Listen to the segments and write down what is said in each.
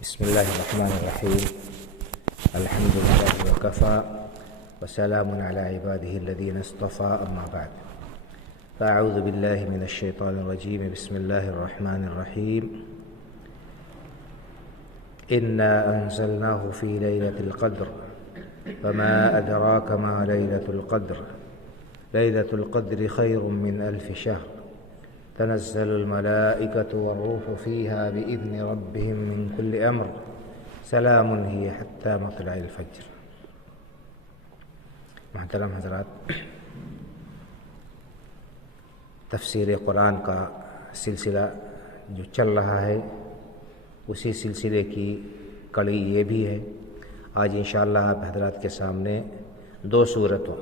بسم الله الرحمن الرحيم. الحمد لله وكفى وسلام على عباده الذين اصطفى. أما بعد فأعوذ بالله من الشيطان الرجيم. بسم الله الرحمن الرحيم. إنا أنزلناه في ليلة القدر وما أدراك ما ليلة القدر. ليلة القدر خير من ألف شهر. تنزل الملائكة والروح فيها بإذن ربهم من كل أمر. سلام هي حتى مطلع الفجر. محترم حضرات، تفسیر قرآن کا سلسلہ جو چل رہا ہے اسی سلسلے کی کڑی یہ بھی ہے۔ آج انشاءاللہ آپ حضرات کے سامنے دو صورتوں،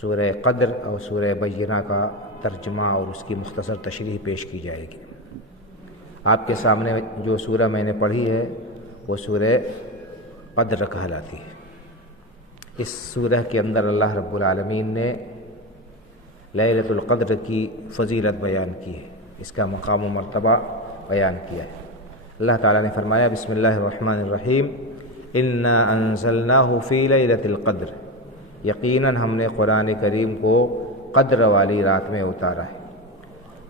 سورہ قدر اور سورہ بینہ کا ترجمہ اور اس کی مختصر تشریح پیش کی جائے گی۔ آپ کے سامنے جو سورہ میں نے پڑھی ہے وہ سورہ قدر کہلاتی ہے۔ اس سورہ کے اندر اللہ رب العالمین نے لیلۃ القدر کی فضیلت بیان کی ہے، اس کا مقام و مرتبہ بیان کیا ہے۔ اللہ تعالیٰ نے فرمایا بسم اللہ الرحمن الرحیم، انا انزلناہ فی لیلۃ القدر، یقیناً ہم نے قرآن کریم کو قدر والی رات میں اتارا ہے۔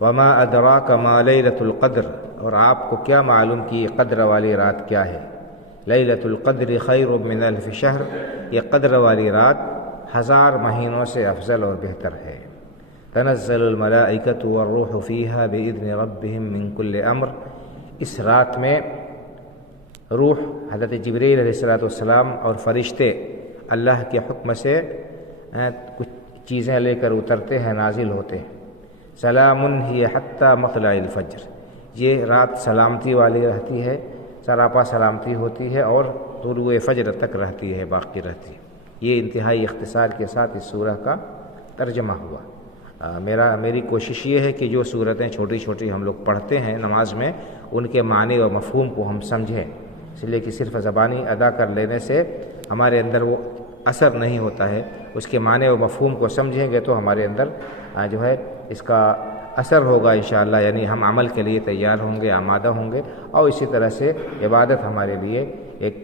وما ادراک ما لیلۃ القدر، اور آپ کو کیا معلوم کہ یہ قدر والی رات کیا ہے؟ لیلۃ القدر خیر من الف شہر، یہ قدر والی رات 1000 مہینوں سے افضل اور بہتر ہے۔ تنزل الملائکۃ والروح فیہا باذن ربہم من کل امر، اس رات میں روح حضرت جبریل علیہ السلام اور فرشتے اللہ کے حکم سے کچھ چیزیں لے کر اترتے ہیں، نازل ہوتے ہیں۔ سلام ہی حتی مطلع الفجر، یہ رات سلامتی والی رہتی ہے، سراپا سلامتی ہوتی ہے اور طلوع فجر تک رہتی ہے، باقی رہتی ہے۔ یہ انتہائی اختصار کے ساتھ اس سورہ کا ترجمہ ہوا۔ میری کوشش یہ ہے کہ جو صورتیں چھوٹی چھوٹی ہم لوگ پڑھتے ہیں نماز میں، ان کے معنی و مفہوم کو ہم سمجھیں، اس لیے کہ صرف زبانی ادا کر لینے سے ہمارے اندر وہ اثر نہیں ہوتا ہے۔ اس کے معنی و مفہوم کو سمجھیں گے تو ہمارے اندر جو ہے اس کا اثر ہوگا انشاءاللہ، یعنی ہم عمل کے لیے تیار ہوں گے، آمادہ ہوں گے، اور اسی طرح سے عبادت ہمارے لیے ایک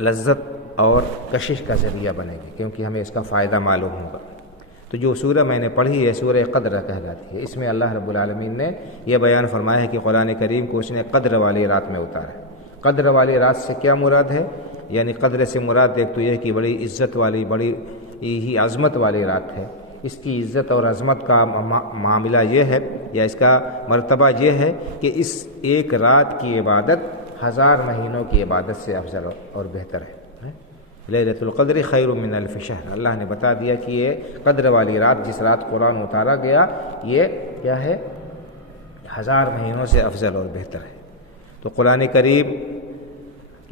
لذت اور کشش کا ذریعہ بنے گی، کیونکہ ہمیں اس کا فائدہ معلوم ہوگا۔ تو جو سورہ میں نے پڑھی ہے سورہ قدر کہلاتی ہے۔ اس میں اللہ رب العالمین نے یہ بیان فرمایا ہے کہ قرآن کریم کو اس نے قدر والی رات میں اتارا ہے۔ قدر والی رات سے کیا مراد ہے؟ یعنی قدر سے مراد ایک تو یہ کہ بڑی عزت والی، بڑی ہی عظمت والی رات ہے۔ اس کی عزت اور عظمت کا معاملہ یہ ہے یا اس کا مرتبہ یہ ہے کہ اس ایک رات کی عبادت 1000 مہینوں کی عبادت سے افضل اور بہتر ہے۔ لیلۃ القدر خیر من الف شہر، اللہ نے بتا دیا کہ یہ قدر والی رات، جس رات قرآن اتارا گیا، یہ کیا ہے؟ 1000 مہینوں سے افضل اور بہتر ہے۔ تو قرآن کریم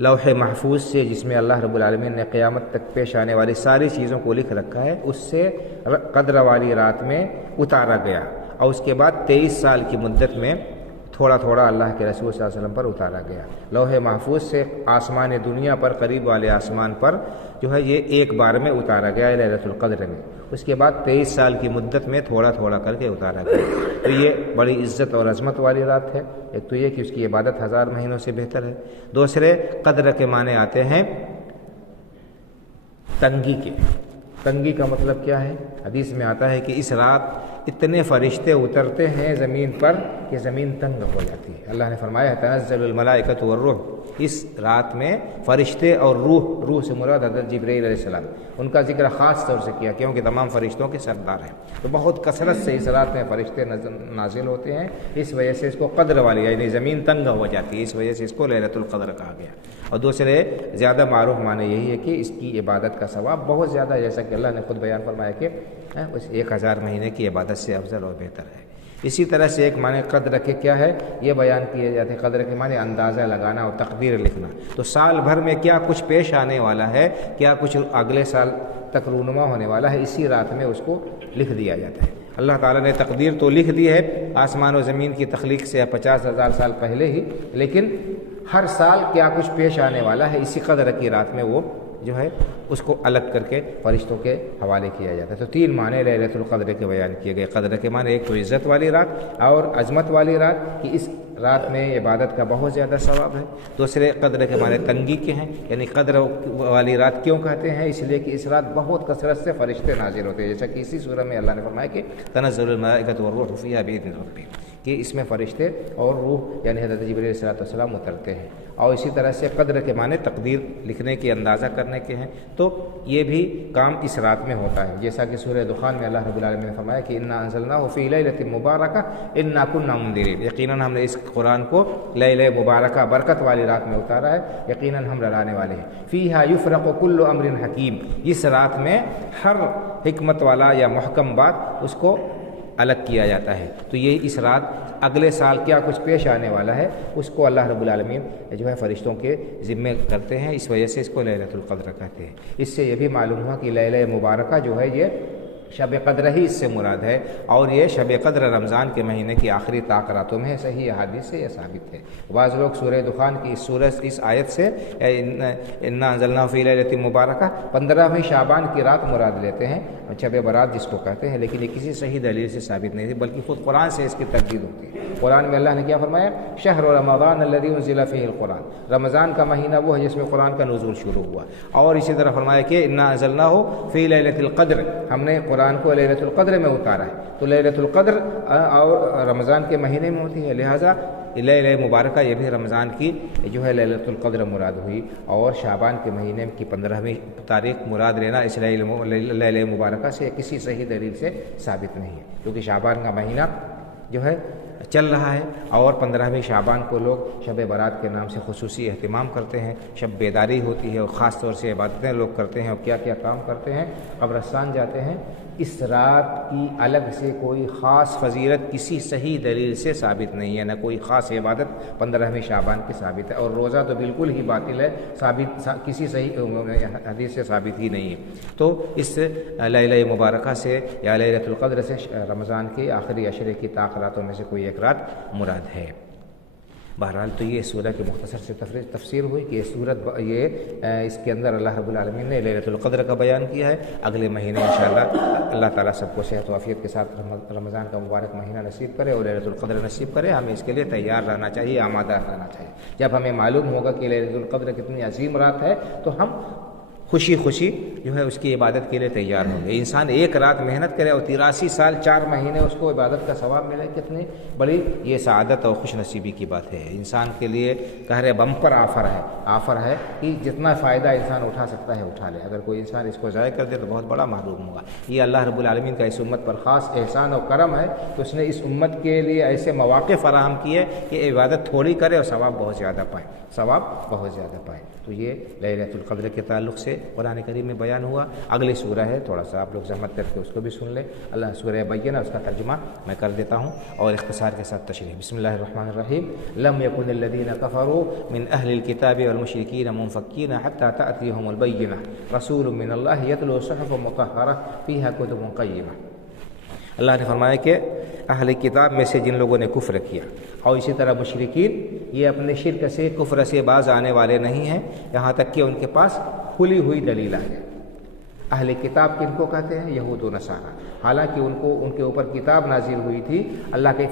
لوح محفوظ سے، جس میں اللہ رب العالمین نے قیامت تک پیش آنے والی ساری چیزوں کو لکھ رکھا ہے، اس سے قدر والی رات میں اتارا گیا، اور اس کے بعد 23 سال کی مدت میں تھوڑا تھوڑا اللہ کے رسول صلی اللہ علیہ وسلم پر اتارا گیا۔ لوح محفوظ سے آسمان دنیا پر، قریب والے آسمان پر جو ہے یہ ایک بار میں اتارا گیا لیلۃ القدر میں، اس کے بعد 23 سال کی مدت میں تھوڑا تھوڑا کر کے اتارا گیا۔ تو یہ بڑی عزت اور عظمت والی رات ہے۔ ایک تو یہ کہ اس کی عبادت 1000 مہینوں سے بہتر ہے۔ دوسرے، قدر کے معنی آتے ہیں تنگی کے۔ تنگی کا مطلب کیا ہے؟ حدیث میں آتا ہے کہ اس رات اتنے فرشتے اترتے ہیں زمین پر کہ زمین تنگ ہو جاتی ہے۔ اللہ نے فرمایا تنزل الملائکۃ والروح، اس رات میں فرشتے اور روح سے مراد حضرت جبرائیل علیہ السلام، ان کا ذکر خاص طور سے کیا کیونکہ تمام فرشتوں کے سردار ہیں۔ تو بہت کثرت سے اس رات میں فرشتے نازل ہوتے ہیں، اس وجہ سے اس کو قدر والی، یعنی زمین تنگ ہو جاتی ہے، اس وجہ سے اس کو لیلۃ القدر کہا گیا۔ اور دوسرے زیادہ معروف معنی یہی ہے کہ اس کی عبادت کا ثواب بہت زیادہ ہے، جیسا کہ اللہ نے خود بیان فرمایا کہ اس 1000 مہینے کی عبادت سے افضل اور بہتر ہے۔ اسی طرح سے ایک معنی قدر کے کیا ہے یہ بیان کیے جاتے ہیں۔ قدر کے معنی اندازہ لگانا اور تقدیر لکھنا۔ تو سال بھر میں کیا کچھ پیش آنے والا ہے، کیا کچھ اگلے سال تک رونما ہونے والا ہے، اسی رات میں اس کو لکھ دیا جاتا ہے۔ اللہ تعالیٰ نے تقدیر تو لکھ دی ہے آسمان و زمین کی تخلیق سے 50,000 سال پہلے ہی، لیکن ہر سال کیا کچھ پیش آنے والا ہے اسی قدر کی رات میں وہ جو ہے اس کو الگ کر کے فرشتوں کے حوالے کیا جاتا ہے۔ تو 3 معنی لیلۃ القدر کے بیان کیے گئے۔ قدر کے معنی ایک تو عزت والی رات اور عظمت والی رات کہ اس رات میں عبادت کا بہت زیادہ ثواب ہے۔ دوسرے قدر کے معنی تنگی کے ہیں، یعنی قدر والی رات کیوں کہتے ہیں؟ اس لیے کہ اس رات بہت کثرت سے فرشتے نازل ہوتے ہیں، جیسا کہ اسی سورہ میں اللہ نے فرمایا کہ تنزل الملائکۃ والروح فیہا بإذن ربہم، کہ اس میں فرشتے اور روح یعنی حضرت جبرائیل علیہ السلام اترتے ہیں۔ اور اسی طرح سے قدر کے معنی تقدیر لکھنے کے، اندازہ کرنے کے ہیں، تو یہ بھی کام اس رات میں ہوتا ہے، جیسا کہ سورہ دخان میں اللہ رب العالمین نے فرمایا کہ انا انزلناہ فی لیلۃ مبارکہ انا کنا منذرین، یقیناً ہم نے اس قرآن کو لیلہ مبارکہ برکت والی رات میں اتارا ہے، یقیناً ہم ڈرانے والے ہیں۔ فیہا یفرق کل امر حکیم، اس رات میں ہر حکمت والا یا محکم بات اس کو الگ کیا جاتا ہے۔ تو یہ اس رات اگلے سال کیا کچھ پیش آنے والا ہے اس کو اللہ رب العالمین جو ہے فرشتوں کے ذمے کرتے ہیں، اس وجہ سے اس کو لیلۃ القدر کہتے ہیں۔ اس سے یہ بھی معلوم ہوا کہ لیلہ مبارکہ جو ہے یہ شب قدر ہی اس سے مراد ہے، اور یہ شب قدر رمضان کے مہینے کی آخری طاق راتوں میں ہے، صحیح احادیث سے یہ ثابت ہے۔ بعض لوگ سورہ دخان کی اس آیت سے انا انزلناہ فی لیلۃ مبارکہ 15ویں شعبان کی رات مراد لیتے ہیں، شب برات جس کو کہتے ہیں، لیکن یہ کسی صحیح دلیل سے ثابت نہیں تھی، بلکہ خود قرآن سے اس کی تردید ہوتی ہے۔ قرآن میں اللہ نے کیا فرمایا؟ شہر رمضان الذی انزل فیہ القرآن، رمضان کا مہینہ وہ ہے جس میں قرآن کا نزول شروع ہوا، اور اسی طرح فرمایا کہ انا انزلناہ فی لیلۃ القدر، ہم نے قرآن کو لیلۃ القدر میں اتارا ہے۔ تو لیلۃ القدر اور رمضان کے مہینے میں ہوتی ہے، لہٰذا لیلہ مبارکہ یہ بھی رمضان کی جو ہے لیلۃ القدر مراد ہوئی، اور شعبان کے مہینے کی 15ویں تاریخ مراد لینا اس لیلہ مبارکہ سے کسی صحیح دلیل سے ثابت نہیں ہے، کیونکہ شعبان کا مہینہ جو ہے چل رہا ہے، اور 15ویں شعبان کو لوگ شب برات کے نام سے خصوصی اہتمام کرتے ہیں، شب بیداری ہوتی ہے، اور خاص طور سے عبادتیں لوگ کرتے ہیں، اور کیا کیا کام کرتے ہیں، قبرستان جاتے ہیں۔ اس رات کی الگ سے کوئی خاص فضیلت کسی صحیح دلیل سے ثابت نہیں ہے، نہ کوئی خاص عبادت 15ویں شعبان کی ثابت ہے، اور روزہ تو بالکل ہی باطل ہے، کسی صحیح حدیث سے ثابت ہی نہیں ہے۔ تو اس لیلہ مبارکہ سے یا لیلۃ القدر سے رمضان کے آخری عشرے کی طاق راتوں میں سے کوئی ایک رات مراد ہے۔ بہرحال تو یہ سورہ کے مختصر سے تفسیر ہوئی کہ اس کے اندر اللہ رب العالمین نے لیلۃ القدر کا بیان کیا ہے۔ اگلے مہینے انشاءاللہ اللہ تعالیٰ سب کو صحت و عافیت کے ساتھ رمضان کا مبارک مہینہ نصیب کرے اور لیلۃ القدر نصیب کرے۔ ہمیں اس کے لیے تیار رہنا چاہیے، آمادہ رہنا چاہیے۔ جب ہمیں معلوم ہوگا کہ لیلۃ القدر کتنی عظیم رات ہے تو ہم خوشی خوشی جو ہے اس کی عبادت کے لیے تیار ہوں گے۔ انسان ایک رات محنت کرے اور 83 سال 4 مہینے اس کو عبادت کا ثواب ملے، کتنی بڑی یہ سعادت اور خوش نصیبی کی بات ہے۔ انسان کے لیے قہر بمپر آفر ہے کہ جتنا فائدہ انسان اٹھا سکتا ہے اٹھا لے۔ اگر کوئی انسان اس کو ضائع کر دے تو بہت بڑا محروم ہوگا۔ یہ اللہ رب العالمین کا اس امت پر خاص احسان اور کرم ہے کہ اس نے اس امت کے لیے ایسے مواقع فراہم کیے کہ عبادت تھوڑی کرے اور ثواب بہت زیادہ پائے۔ تو یہ لیلۃ القدر کے تعلق سے قرآن کریم میں بیان ہوا۔ اگلی سورہ ہے، تھوڑا سا آپ لوگ زحمت کر کے اس کو بھی سن لیں۔ اللہ سورہ بینہ، اس کا ترجمہ میں کر دیتا ہوں اور اختصار کے ساتھ تشریح۔ بسم اللہ الرحمن الرحیم۔ لم یکن الذین کفروا من اہل الکتاب والمشرکین منفکین حتی تأتیہم البینہ رسول من اللہ یتلو صحف مطہرہ فیہا کتب قیمہ۔ اللہ نے فرمایا کہ اہل کتاب میں سے جن لوگوں نے کفر کیا، اور اسی طرح مشرکین، یہ اپنے شرک سے کفر سے باز آنے والے نہیں ہیں یہاں تک کہ ان کے پاس کھلی ہوئی دلیل آ جائے۔ اہل کتاب کن کو کہتے ہیں؟ یہود و نصارہ۔ حالانکہ ان کے اوپر کتاب نازل ہوئی تھی، اللہ کے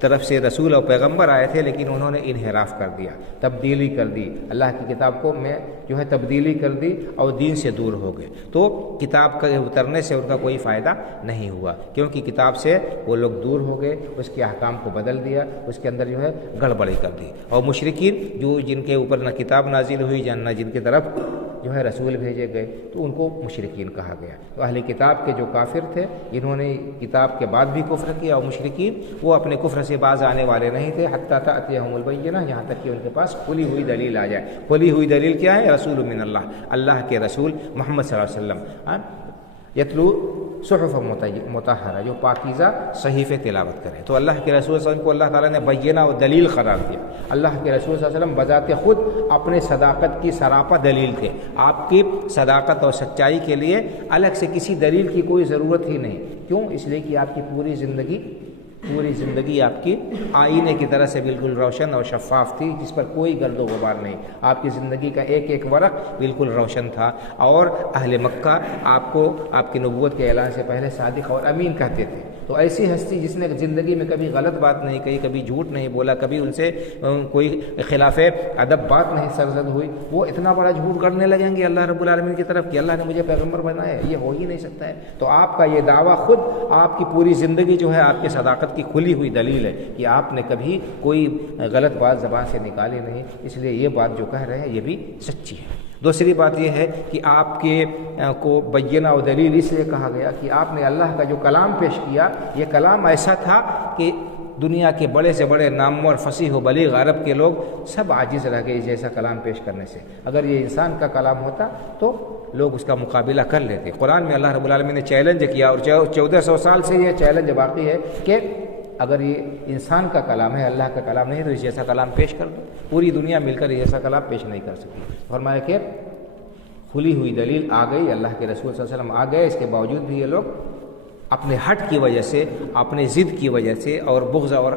طرف سے رسول اور پیغمبر آئے تھے، لیکن انہوں نے انحراف کر دیا، تبدیلی کر دی، اللہ کی کتاب کو میں جو ہے تبدیلی کر دی اور دین سے دور ہو گئے۔ تو کتاب کے اترنے سے ان کا کوئی فائدہ نہیں ہوا، کیونکہ کتاب سے وہ لوگ دور ہو گئے، اس کے احکام کو بدل دیا، اس کے اندر جو ہے گڑبڑی کر دی۔ اور مشرکین جن کے اوپر نہ کتاب نازل ہوئی نہ جن کی طرف جو ہے رسول بھیجے گئے، تو ان کو مشرکین کہا گیا۔ تو اہل کتاب کے جو کافر تھے، جنہوں نے کتاب کے بعد بھی کفر کیا، اور مشرکین وہ اپنے کفر سے باز آنے والے نہیں تھے حتی تأتیہم البینہ، یہاں تک کہ ان کے پاس کھلی ہوئی دلیل آ جائے۔ کھلی ہوئی دلیل کیا ہے؟ رسول من اللہ کے رسول محمد صلی اللہ علیہ وسلم یتلو صحف مطہرہ، جو پاکیزہ صحیفے تلاوت کرے۔ تو اللہ کے رسول صلی اللہ علیہ وسلم کو اللہ تعالیٰ نے بینہ و دلیل قرار دیا۔ اللہ کے رسول صلی اللہ علیہ وسلم بذات خود اپنے صداقت کی سراپا دلیل تھے۔ آپ کی صداقت اور سچائی کے لیے الگ سے کسی دلیل کی کوئی ضرورت ہی نہیں۔ کیوں؟ اس لیے کہ آپ کی پوری زندگی پوری زندگی آپ کی آئینے کی طرح سے بالکل روشن اور شفاف تھی، جس پر کوئی گرد و غبار نہیں. آپ کی زندگی کا ایک ایک ورق بالکل روشن تھا. اور اہل مکہ آپ کو آپ کی نبوت کے اعلان سے پہلے صادق اور امین کہتے تھے. تو ایسی ہستی جس نے زندگی میں کبھی غلط بات نہیں کہی، کبھی جھوٹ نہیں بولا، کبھی ان سے کوئی خلاف ادب بات نہیں سرزد ہوئی، وہ اتنا بڑا جھوٹ کرنے لگیں گے اللہ رب العالمین کی طرف کہ اللہ نے مجھے پیغمبر بنایا ہے؟ یہ ہو ہی نہیں سکتا ہے. تو آپ کا یہ دعویٰ خود آپ کی پوری زندگی جو ہے آپ کی صداقت کی کھلی ہوئی دلیل ہے کہ آپ نے کبھی کوئی غلط بات زبان سے نکالی نہیں. اس لیے یہ بات جو کہہ رہے ہیں یہ بھی سچی ہے. دوسری بات یہ ہے کہ آپ کے کو بینہ و دلیل اس لیے کہا گیا کہ آپ نے اللہ کا جو کلام پیش کیا، یہ کلام ایسا تھا کہ دنیا کے بڑے سے بڑے نامور اور فصیح و بلیغ عرب کے لوگ سب عاجز رہ گئے جیسا کلام پیش کرنے سے. اگر یہ انسان کا کلام ہوتا تو لوگ اس کا مقابلہ کر لیتے. قرآن میں اللہ رب العالمین نے چیلنج کیا، اور 1400 سال سے یہ چیلنج باقی ہے کہ اگر یہ انسان کا کلام ہے، اللہ کا کلام نہیں، تو اس جیسا کلام پیش کر دو. پوری دنیا مل کر ایسا کلام پیش نہیں کر سکی. فرمایا کہ کھلی ہوئی دلیل آ گئی، اللہ کے رسول صلی اللہ علیہ وسلم آ گئے. اس کے باوجود بھی یہ لوگ اپنے ہٹ کی وجہ سے، اپنے ضد کی وجہ سے، اور بغض اور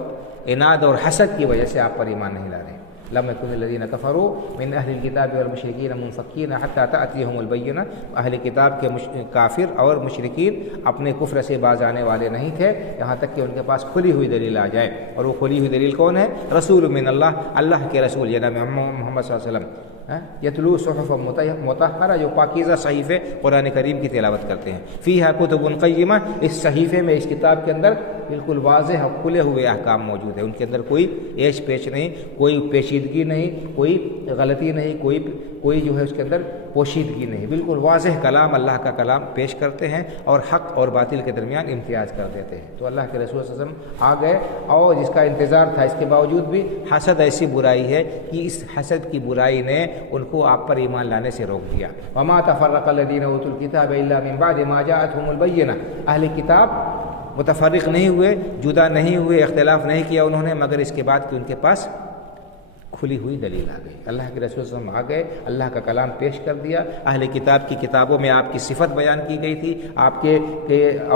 عناد اور حسد کی وجہ سے آپ پر ایمان نہیں لا رہے. لم يكن الذين كفروا من اہل الكتاب والمشرکین منفکین حتی تأتیہم البینہ. اہل کتاب کے کافر اور مشرکین اپنے کفر سے باز آنے والے نہیں تھے یہاں تک کہ ان کے پاس کھلی ہوئی دلیل آ جائے. اور وہ کھلی ہوئی دلیل کون ہے؟ رسول من اللہ، اللہ کے رسول جناب محمد صلی اللہ علیہ وسلم. یتلو صحف مطہرہ، جو پاکیزہ صحیفے قرآن کریم کی تلاوت کرتے ہیں. فیہا کتب قیمہ، اس صحیفے میں، اس کتاب کے اندر بالکل واضح اور کھلے ہوئے احکام موجود ہیں. ان کے اندر کوئی ایش پیش نہیں، کوئی پیچیدگی نہیں، کوئی غلطی نہیں، کوئی جو ہے اس کے اندر پوشیدگی نہیں. بالکل واضح کلام، اللہ کا کلام پیش کرتے ہیں اور حق اور باطل کے درمیان امتیاز کر دیتے ہیں. تو اللہ کے رسول صلی اللہ علیہ وسلم آ گئے، اور جس کا انتظار تھا. اس کے باوجود بھی حسد ایسی برائی ہے کہ اس حسد کی برائی نے ان کو آپ پر ایمان لانے سے روک دیا. وما تفرق الذین اوتوا الکتاب الا من بعد ما جاءتهم البینہ. اہل کتاب متفرق نہیں ہوئے، جدا نہیں ہوئے، اختلاف نہیں کیا انہوں نے، مگر اس کے بعد کہ ان کے پاس کھلی ہوئی دلیل آ گئی. اللہ کے رسول صلی اللہ علیہ وسلم آ گئے، اللہ کا کلام پیش کر دیا. اہل کتاب کی کتابوں میں آپ کی صفت بیان کی گئی تھی، آپ کے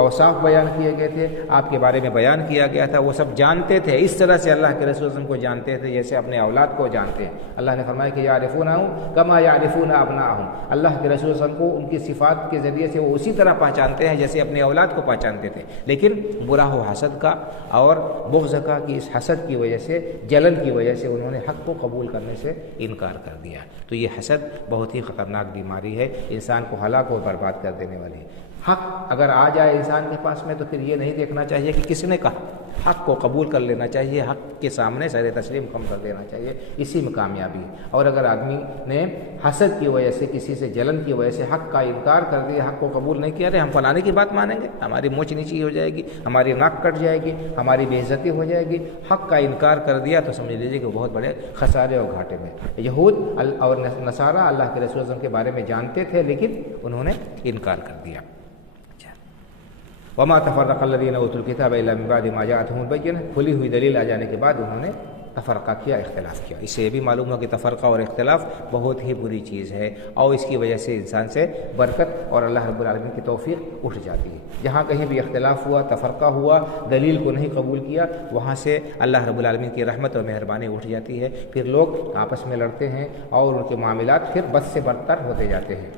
اوصاف بیان کیے گئے تھے، آپ کے بارے میں بیان کیا گیا تھا. وہ سب جانتے تھے، اس طرح سے اللہ کے رسول صلی اللہ علیہ وسلم کو جانتے تھے جیسے اپنے اولاد کو جانتے ہیں. اللہ نے فرمایا کہ یعرفونہم کما یعرفون ابناءہم. اللہ کے رسول صلی اللہ علیہ وسلم کو ان کی صفات کے ذریعے سے وہ اسی طرح پہچانتے ہیں جیسے اپنے اولاد کو پہچانتے تھے. لیکن برا ہو حسد کا اور بغض کا، کہ اس حسد کی وجہ سے، جلن کی وجہ سے انہوں نے حق کو قبول کرنے سے انکار کر دیا. تو یہ حسد بہت ہی خطرناک بیماری ہے، انسان کو ہلاک اور برباد کر دینے والی ہے. حق اگر آ جائے انسان کے پاس میں تو پھر یہ نہیں دیکھنا چاہیے کہ کس نے کہا، حق کو قبول کر لینا چاہیے، حق کے سامنے سر تسلیم کم کر دینا چاہیے. اسی میں کامیابی ہے. اور اگر آدمی نے حسد کی وجہ سے، کسی سے جلن کی وجہ سے حق کا انکار کر دیا، حق کو قبول نہیں کیا، ہم فلانے کی بات مانیں گے، ہماری مونچھ نیچی ہو جائے گی، ہماری ناک کٹ جائے گی، ہماری بے عزتی ہو جائے گی، حق کا انکار کر دیا تو سمجھ لیجیے کہ وہ بہت بڑے خسارے اور گھاٹے میں. یہود اور نصارہ اللہ کے رسول کے بارے میں جانتے تھے لیکن انہوں نے انکار کر دیا. وما تفرق الذین اوتوا الکتاب الا من بعد ما جاءتهم البینہ. کھلی ہوئی دلیل آ جانے کے بعد انہوں نے تفرقہ کیا، اختلاف کیا. اس سے یہ بھی معلوم ہوا کہ تفرقہ اور اختلاف بہت ہی بری چیز ہے، اور اس کی وجہ سے انسان سے برکت اور اللہ رب العالمین کی توفیق اٹھ جاتی ہے. جہاں کہیں بھی اختلاف ہوا، تفرقہ ہوا، دلیل کو نہیں قبول کیا، وہاں سے اللہ رب العالمین کی رحمت اور مہربانی اٹھ جاتی ہے. پھر لوگ آپس میں لڑتے ہیں اور ان کے معاملات پھر بد سے بدتر ہوتے جاتے ہیں.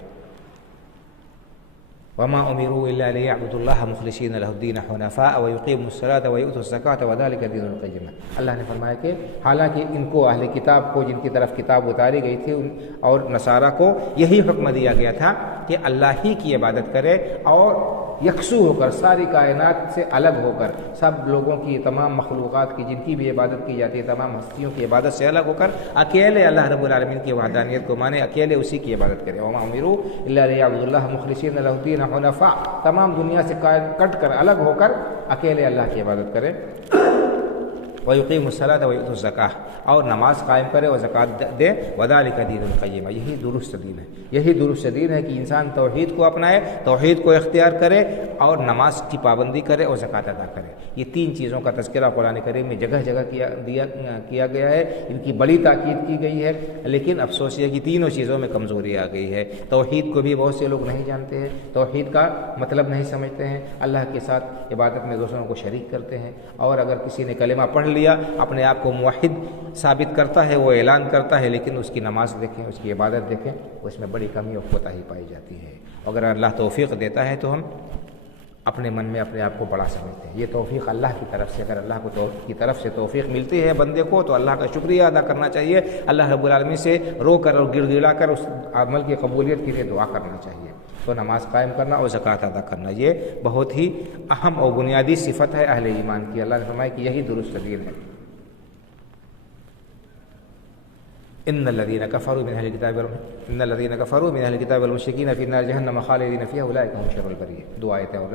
وما امروا الا ليعبدوا الله مخلصين له الدين حنفاء ويقيموا الصلاه ويؤتوا الزكاه وذلك دين القيم. اللہ نے فرمایا کہ حالانکہ ان کو اہل کتاب کو، جن کی طرف کتاب اتاری گئی تھی، اور نصارہ کو یہی حکم دیا گیا تھا کہ اللہ ہی کی عبادت کرے، اور یکسو ہو کر، ساری کائنات سے الگ ہو کر، سب لوگوں کی، تمام مخلوقات کی جن کی بھی عبادت کی جاتی ہے، تمام ہستیوں کی عبادت سے الگ ہو کر اکیلے اللہ رب العالمین کی وحدانیت کو مانے، اکیلے اسی کی عبادت کرے. وما امروا الا ليعبدوا الله مخلصين له الدين حنفاء. تمام دنیا سے کٹ کر، الگ ہو کر اکیلے اللہ کی عبادت کرے. وَيُقِيمُ الصَّلَاةَ وَيُؤْتُ الزَّكَاةَ، اور نماز قائم کرے اور زکوٰۃ دے، وَذَلِكَ دِینُ الْقَیِّمَہ، یہی درست دین ہے، یہی درست دین ہے کہ انسان توحید کو اپنائے، توحید کو اختیار کرے اور نماز کی پابندی کرے اور زکوٰۃ ادا کرے۔ یہ تین چیزوں کا تذکرہ قرآن کریم میں جگہ جگہ کیا گیا ہے، ان کی بڑی تاکید کی گئی ہے، لیکن افسوس یہ کہ تینوں چیزوں میں کمزوری آ گئی ہے۔ توحید کو بھی بہت سے لوگ نہیں جانتے ہیں، توحید کا مطلب نہیں سمجھتے ہیں، اللہ کے ساتھ عبادت میں دوسروں کو شریک کرتے ہیں، اور اگر کسی نے کلمہ پڑھ لیا، اپنے آپ کو موحد ثابت کرتا ہے، وہ اعلان کرتا ہے، لیکن اس کی نماز دیکھیں، اس کی عبادت دیکھیں، اس میں بڑی کمی اور کوتاہی پائی جاتی ہے۔ اگر اللہ توفیق دیتا ہے تو ہم اپنے من میں اپنے آپ کو بڑا سمجھتے ہیں، یہ توفیق اللہ کی طرف سے، اگر اللہ کو کی طرف سے توفیق ملتی ہے بندے کو تو اللہ کا شکریہ ادا کرنا چاہیے، اللہ رب العالمین سے رو کر اور گڑ گڑا کر اس عمل کی قبولیت کے لیے دعا کرنا چاہیے۔ تو نماز قائم کرنا اور زکوٰۃ ادا کرنا یہ بہت ہی اہم اور بنیادی صفت ہے اہل ایمان کی۔ اللہ نے فرمایا کہ یہی درست دین ہے۔ ان الذين كفروا من اهل الكتاب والمشركين في نار جهنم خالدين فيها اولئك هم شر البريه۔ دو آیتیں اور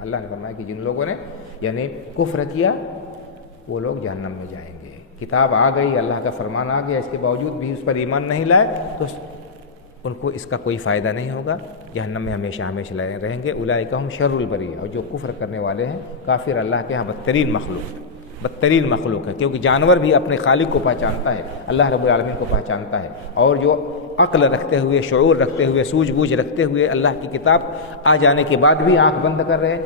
اللہ نے فرمایا کہ جن لوگوں نے یعنی کفر کیا وہ لوگ جہنم میں جائیں گے۔ کتاب آ گئی، اللہ کا فرمان آ گیا، اس کے باوجود بھی اس پر ایمان نہیں لائے تو ان کو اس کا کوئی فائدہ نہیں ہوگا، جہنم میں ہمیشہ ہمیشہ رہیں گے۔ اولئک هم شر البریہ، اور جو کفر کرنے والے ہیں کافر اللہ کے ہاں بدترین مخلوق ہے، کیونکہ جانور بھی اپنے خالق کو پہچانتا ہے، اللہ رب العالمین کو پہچانتا ہے، اور جو عقل رکھتے ہوئے، شعور رکھتے ہوئے، سوجھ بوجھ رکھتے ہوئے اللہ کی کتاب آ جانے کے بعد بھی آنکھ بند کر رہے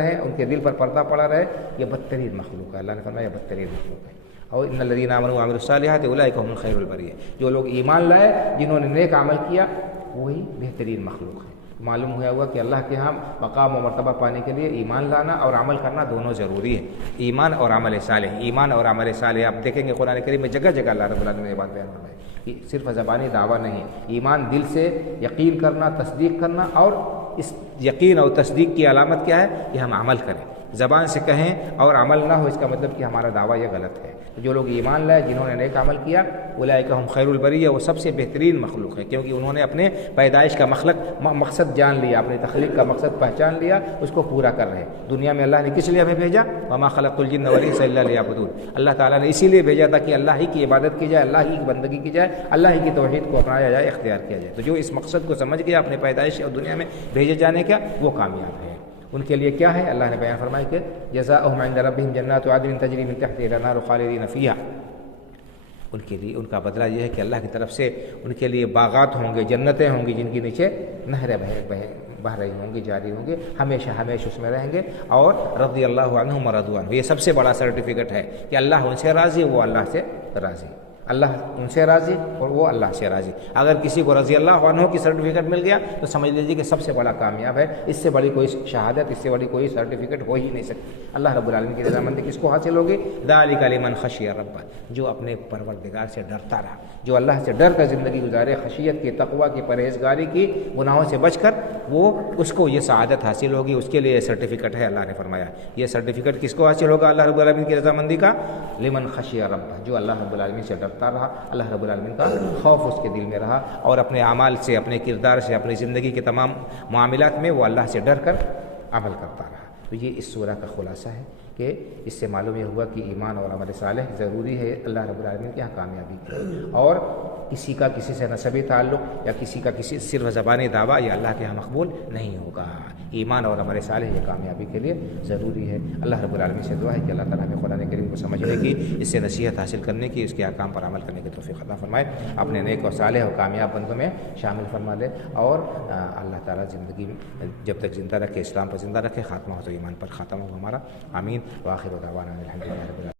ہیں، ان کے دل پر پردہ پڑا رہے، یہ بدترین مخلوق ہے۔ اللہ نے فرمایا یہ بدترین مخلوق ہے۔ اور ان الذین آمنوا وعملوا الصالحات اولئک هم خیر البریہ، جو لوگ ایمان لائے، جنہوں نے نیک عمل کیا، وہی بہترین مخلوق ہے۔ معلوم ہوا کہ اللہ کے ہاں مقام و مرتبہ پانے کے لیے ایمان لانا اور عمل کرنا دونوں ضروری ہے، ایمان اور عمل صالح۔ ایمان اور عمل صالح آپ دیکھیں گے قرآن کریم میں جگہ جگہ اللہ رب العالمین نے یہ بات بیان فرمائی کہ صرف زبانی دعویٰ نہیں، ایمان دل سے یقین کرنا، تصدیق کرنا، اور اس یقین اور تصدیق کی علامت کیا ہے کہ ہم عمل کریں، زبان سے کہیں اور عمل نہ ہو، اس کا مطلب کہ ہمارا دعویٰ یہ غلط ہے۔ جو لوگ ایمان لائے، جنہوں نے نیک عمل کیا، اولئک هم خیر البریہ، وہ سب سے بہترین مخلوق ہے، کیونکہ انہوں نے اپنے پیدائش کا مقصد جان لیا، اپنے تخلیق کا مقصد پہچان لیا، اس کو پورا کر رہے ہیں۔ دنیا میں اللہ نے کس لیے ہمیں بھیجا؟ وما خلقت الجن والانس الا لیعبدون، اللہ تعالیٰ نے اسی لیے بھیجا تھا کہ اللہ ہی کی عبادت کی جائے، اللہ ہی کی بندگی کی جائے، اللہ ہی کی توحید کو اپنایا جائے، اختیار کیا جائے۔ تو جو اس مقصد کو سمجھ گیا اپنے پیدائش اور دنیا میں بھیجے جانے کا، وہ کامیاب ہے۔ ان کے لیے کیا ہے؟ اللہ نے بیان فرمایا کہ جزاؤہم عند ربہم جنات عدن تجری من تحتہا الانہار خالدین فیہا، ان کے لیے ان کا بدلہ یہ ہے کہ اللہ کی طرف سے ان کے لیے باغات ہوں گے، جنتیں ہوں گی، جن کے نیچے نہریں بہہ رہی ہوں گی، جاری ہوں گے، ہمیشہ اس میں رہیں گے، اور رضی اللہ عنہم ورضوا عنہ۔ یہ سب سے بڑا سرٹیفکیٹ ہے کہ اللہ ان سے راضی، وہ اللہ سے راضی، اللہ ان سے راضی اور وہ اللہ سے راضی۔ اگر کسی کو رضی اللہ عنہ کی سرٹیفکیٹ مل گیا تو سمجھ لیجیے کہ سب سے بڑا کامیاب ہے، اس سے بڑی کوئی شہادت، اس سے بڑی کوئی سرٹیفکیٹ ہو ہی نہیں سکتی۔ اللہ رب العالمین کی رضامندی کس کو حاصل ہوگی؟ ذالک لمن خشی ربہ، جو اپنے پروردگار سے ڈرتا رہا، جو اللہ سے ڈر کر زندگی گزارے، خشیت کی، تقوی کی، پرہیزگاری کی، گناہوں سے بچ کر، وہ اس کو یہ سعادت حاصل ہوگی، اس کے لیے یہ سرٹیفکیٹ ہے۔ اللہ نے فرمایا یہ سرٹیفکیٹ کس کو حاصل ہوگا اللہ رب العالمین کی رضامندی کا؟ لمن خشی ربہ، جو اللہ رب العالمین سے ڈرتا رہا، اللہ رب العالمین کا خوف اس کے دل میں رہا، اور اپنے اعمال سے، اپنے کردار سے، اپنی زندگی کے تمام معاملات میں وہ اللہ سے ڈر کر عمل کرتا رہا۔ تو یہ اس سورہ کا خلاصہ ہے کہ اس سے معلوم یہ ہوا کہ ایمان اور عمل صالح ضروری ہے اللہ رب العالمین کے یہاں کامیابی کی، اور کسی کا کسی سے نسبی تعلق یا کسی کا کسی صرف زبانی دعویٰ یہ اللہ کے یہاں مقبول نہیں ہوگا۔ ایمان اور عمل صالح یہ کامیابی کے لیے ضروری ہے۔ اللہ رب العالمین سے دعا ہے کہ اللہ تعالیٰ ہمیں قرآن کریم کو سمجھنے کی، اس سے نصیحت حاصل کرنے کی، اس کے احکام پر عمل کرنے کی توفیق عطا فرمائے، اپنے نیک اور صالح اور کامیاب بندوں میں شامل فرما لے، اور اللہ تعالیٰ زندگی میں جب تک زندہ رکھے، اسلام پر زندہ رکھے، خاتمہ ہو تو ایمان پر خاتمہ ہو ہمارا، آمین۔ وآخر دعوانا الحمد للہ رب العالمین۔